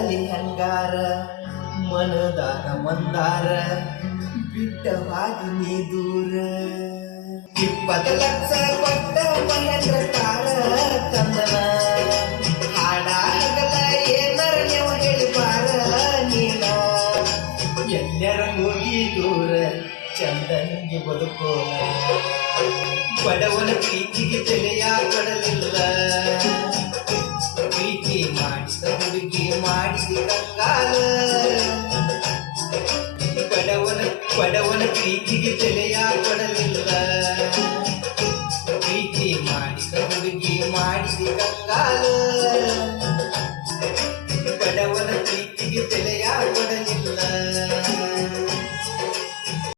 ಇರಲಿ ಹಂಗಾರ ಮನದಾರ ಮಂದಾರ ಬಿಟ್ಟವಾಗಿ ನೀ ದೂರ 20 ಲಕ್ಷ ಕೊಟ್ಟ ಮಹೇಂದ್ರ ಕಾರ ತಂದನ ಹಾಡಾಗಲ ಏನರ ನೀವು ಹೇಳಿಬಾರ ನೀನ ಎಲ್ಲರ ಹೋಗಿ ದೂರ ಚಂದನಿಗೆ ಬದುಕೋಣ ಬಡವನ ಪ್ರೀತಿಗೆ ಬೆಲೆಯ ಕೊಡಲಿಲ್ಲ ಪ್ರೀತಿ ಮಾಡಿದ ಹುಡುಗಿ ಮಾಡಿದ ಕಂಗಾಲ ಬಡವನ ಪ್ರೀತಿಗೆ ಬೆಲೆಯ ಕೊಡಲಿಲ್ಲ ಪ್ರೀತಿ ಮಾಡಿದ ಹುಡುಗಿ ಮಾಡಿದ ಕಂಗಾಲ ಬಡವನ ಪ್ರೀತಿಗೆ ಬೆಲೆಯ ಕೊಡಲಿಲ್ಲ